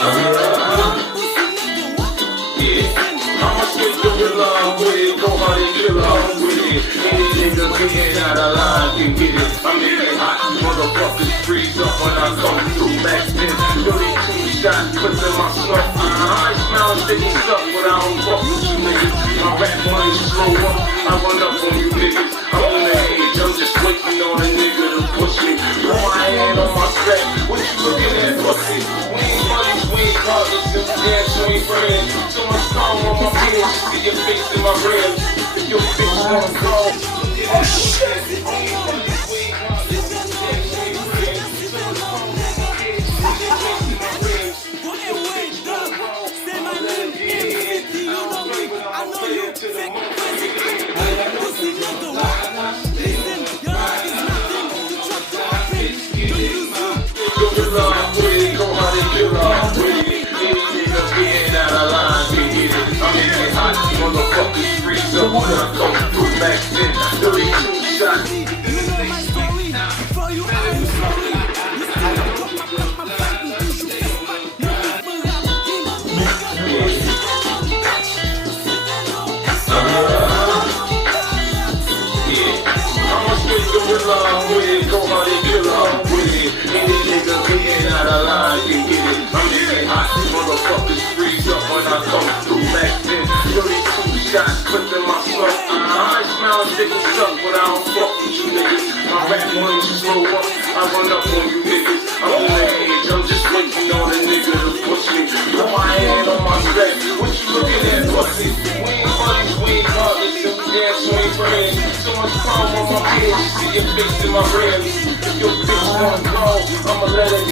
I'ma stick to the love with it, go hard and kill off with it. Any nigga getting out of line can get it. I'm getting hot, motherfuckers freeze up when I come through. Back then, 32 shots, clipping my snuff. I ain't smell sticking stuff, but I don't fuck with you niggas. My rap money slow up, I run up on you niggas. I'm on the edge, I'm just waiting on a nigga to push me. Put my hand on my strap, what you looking at, pussy? We ain't buddies, we ain't partners, and we dance, we ain't friends. So much calm on my penis, see your face in my ribs. If your bitch wanna go, oh shit. Motherfuckers freeze up when I come through. Back then, 32 shots. I'ma stick to the love with it, go hard and kill off with it. Any nigga getting out of line can get it. I'm getting hot, motherfuckers freeze up when I come through. Back then, 32 shots, clipping my snuff. I ain't smell sticking stuff, but I don't fuck with you niggas. My rap money slow up, I run up on you niggas. I'm on the edge, I'm just waiting on a nigga to push me. Put my hand on my strap, what you looking at, pussy? We ain't buddies, we ain't partners, and we dance, we ain't friends. So much calm on my head, see your face in my ribs. If your bitch wanna go, I'ma let her